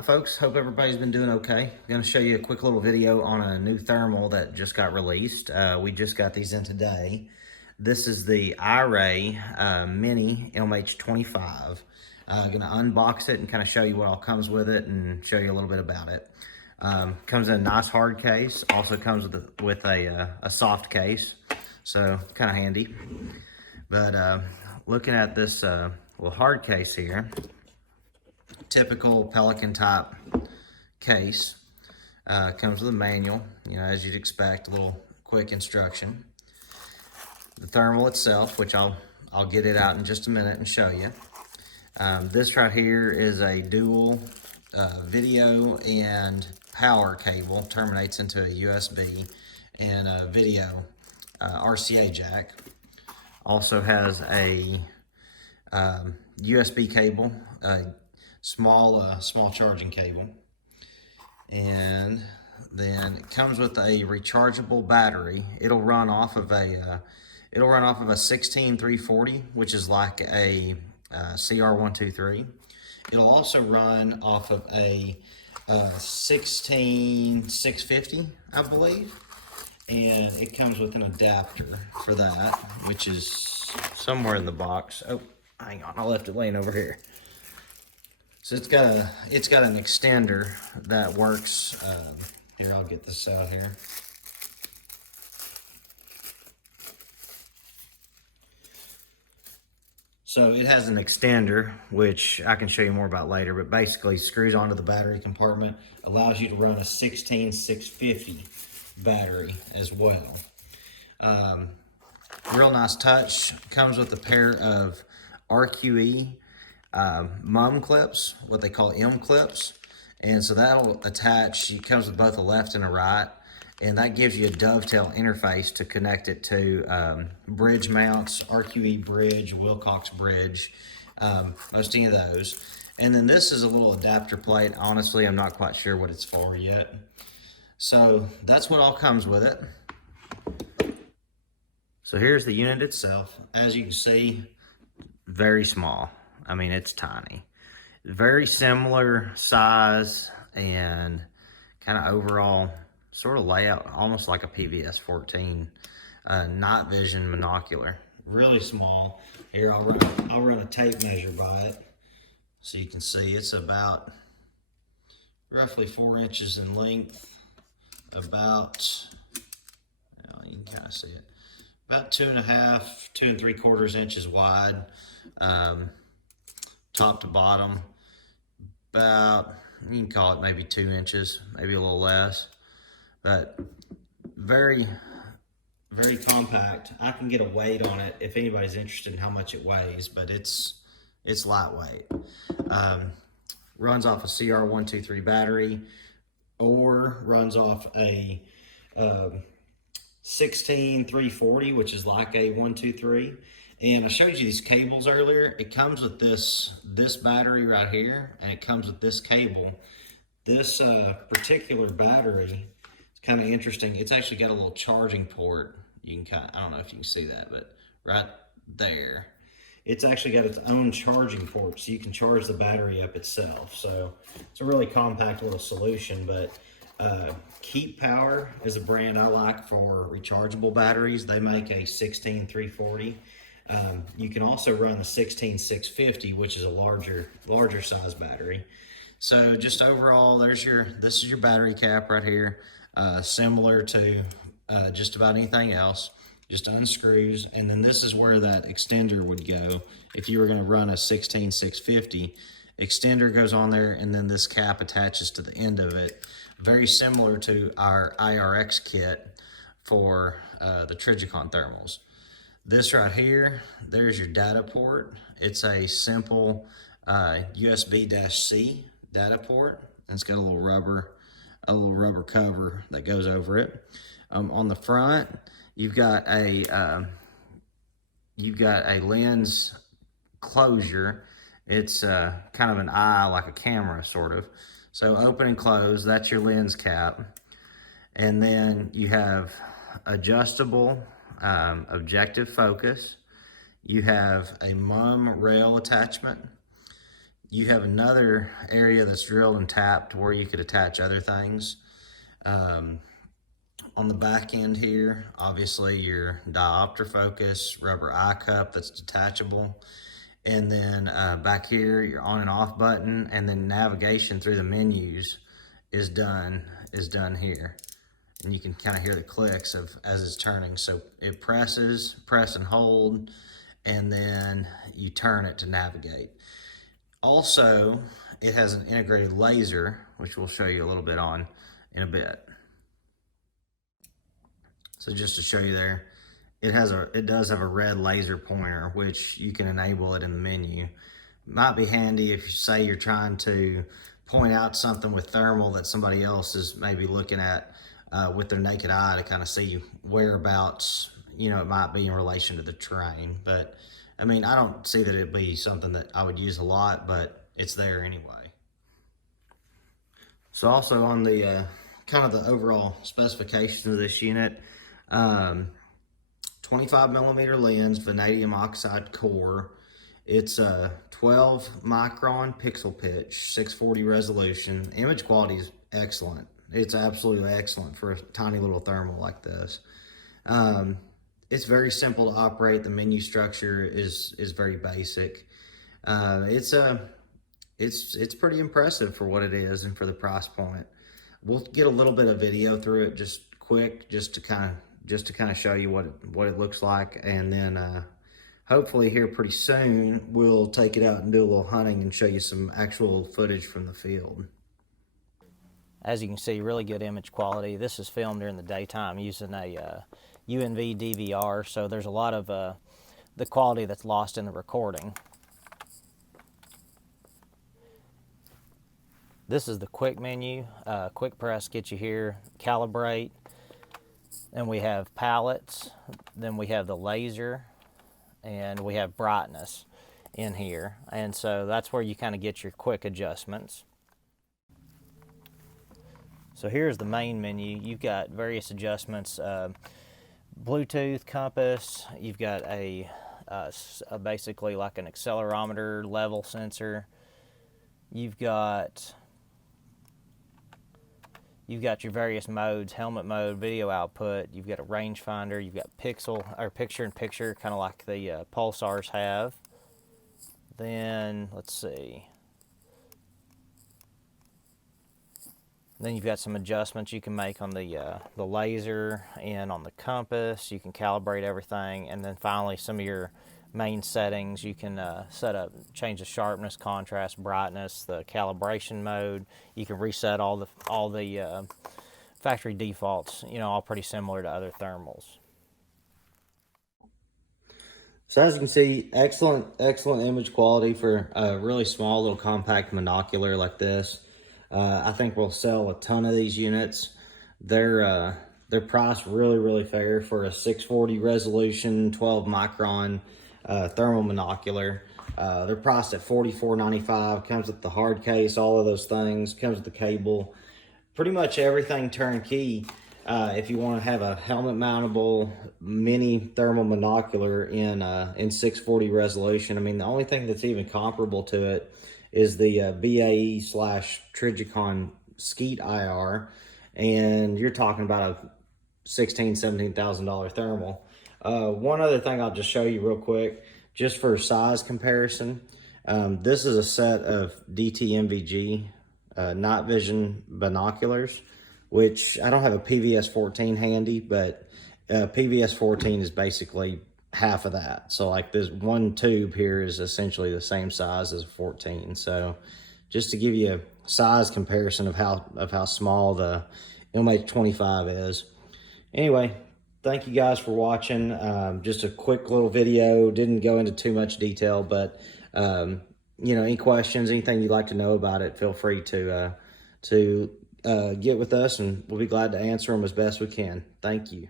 Hi folks, hope everybody's been doing okay. I'm going to show you a quick little video on a new thermal that just got released. We just got these in today. This is the iRay Mini MH25. I'm going to unbox it and kind of show you what all comes with it and show you a little bit about it. Comes in a nice hard case, also comes with a soft case, so kind of handy. But looking at this little hard case here, typical Pelican type case. Comes with a manual, as you'd expect, a little quick instruction. The thermal itself, which I'll get it out in just a minute and show you. This right here is a dual video and power cable, terminates into a USB and a video RCA jack. Also has a USB cable, small charging cable, and then it comes with a rechargeable battery. It'll run off of a 16340, which is like a CR123. It'll also run off of a 16650, I believe, and it comes with an adapter for that, which is somewhere in the box. Oh, hang on, I left it laying over here. So it's got an extender that works. Here, I'll get this out here. So it has an extender, which I can show you more about later, but basically screws onto the battery compartment, allows you to run a 16650 battery as well. Real nice touch. Comes with a pair of RQE mum clips, what they call M clips, and so that'll attach. It comes with both a left and a right, and that gives you a dovetail interface to connect it to bridge mounts, RQE bridge, Wilcox bridge, most any of those. And then this is a little adapter plate. Honestly, I'm not quite sure what it's for yet. So that's what all comes with it. So here's the unit itself. As you can see, very small. I mean, it's tiny. Very similar size and kind of overall sort of layout, almost like a PVS 14 night vision monocular. Really small. Here, I'll run a tape measure by it so you can see it's about roughly 4 inches in length, about, you can kind of see it, about 2.5, 2 3/4 inches wide. Top to bottom, about, you can call it maybe 2 inches, maybe a little less, but very, very compact. I can get a weight on it if anybody's interested in how much it weighs, but it's lightweight. Runs off a CR123 battery, or runs off a 16340, which is like a 123. And I showed you these cables earlier. It comes with this battery right here, and it comes with this cable. This particular battery, it's kind of interesting. It's actually got a little charging port. You can I don't know if you can see that, but right there, it's actually got its own charging port, so you can charge the battery up itself. So it's a really compact little solution. But Keep Power is a brand I like for rechargeable batteries. They make a 16340. You can also run the 16650, which is a larger size battery. So just overall, this is your battery cap right here. Similar to just about anything else, just unscrews, and then this is where that extender would go. If you were going to run a 16650, extender goes on there, and then this cap attaches to the end of it. Very similar to our IRX kit for the Trigicon thermals. This right here, there's your data port. It's a simple USB-C data port. And it's got a little rubber cover that goes over it. On the front, you've got a lens closure. It's kind of an eye, like a camera, sort of. So open and close, that's your lens cap. And then you have adjustable objective focus. You have a mum rail attachment. you have another area that's drilled and tapped where you could attach other things. On the back end here, obviously your diopter focus, rubber eye cup that's detachable. And then back here, your on and off button, and then navigation through the menus is done here. And you can kind of hear the clicks of as it's turning. So it press and hold, and then you turn it to navigate. Also, it has an integrated laser, which we'll show you a little bit on in a bit. So just to show you there, it does have a red laser pointer, which you can enable it in the menu. Might be handy if you say you're trying to point out something with thermal that somebody else is maybe looking at with their naked eye to kind of see whereabouts, it might be in relation to the terrain. But I mean, I don't see that it'd be something that I would use a lot, but it's there anyway. So also on the kind of the overall specifications of this unit, 25 millimeter lens, vanadium oxide core. It's a 12 micron pixel pitch, 640 resolution. Image quality is excellent. It's absolutely excellent for a tiny little thermal like this. It's very simple to operate. The menu structure is very basic. It's pretty impressive for what it is and for the price point. We'll get a little bit of video through it just quick, just to kind of show you what it looks like, and then hopefully here pretty soon we'll take it out and do a little hunting and show you some actual footage from the field. As you can see, really good image quality. This is filmed during the daytime using a UNV DVR, so there's a lot of the quality that's lost in the recording. This is the quick menu. Quick press gets you here, calibrate. Then we have palettes, then we have the laser, and we have brightness in here. And so that's where you kind of get your quick adjustments. So here's the main menu. You've got various adjustments, Bluetooth, compass. You've got a basically like an accelerometer level sensor. You've got your various modes: helmet mode, video output. You've got a rangefinder. You've got picture-in-picture, kind of like the pulsars have. Then let's see. Then you've got some adjustments you can make on the laser and on the compass. You can calibrate everything, and then finally some of your main settings. You can change the sharpness, contrast, brightness, the calibration mode. You can reset all the factory defaults. All pretty similar to other thermals. So as you can see, excellent image quality for a really small little compact monocular like this. I think we'll sell a ton of these units. They're priced really fair for a 640 resolution, 12 micron thermal monocular. They're priced at $44.95. Comes with the hard case, all of those things. Comes with the cable. Pretty much everything turnkey. If you want to have a helmet mountable mini thermal monocular in 640 resolution, I mean, the only thing that's even comparable to it is the BAE/Trijicon Skeet IR, and you're talking about a $16,000–$17,000 thermal. One other thing I'll just show you real quick, just for size comparison. This is a set of DT-MVG night vision binoculars, which I don't have a PVS-14 handy, but PVS-14 is basically half of that. So like this one tube here is essentially the same size as a 14. So just to give you a size comparison of how small the MH25 is. Anyway, thank you guys for watching. Just a quick little video. Didn't go into too much detail, but any questions, anything you'd like to know about it, feel free to get with us, and we'll be glad to answer them as best we can. Thank you.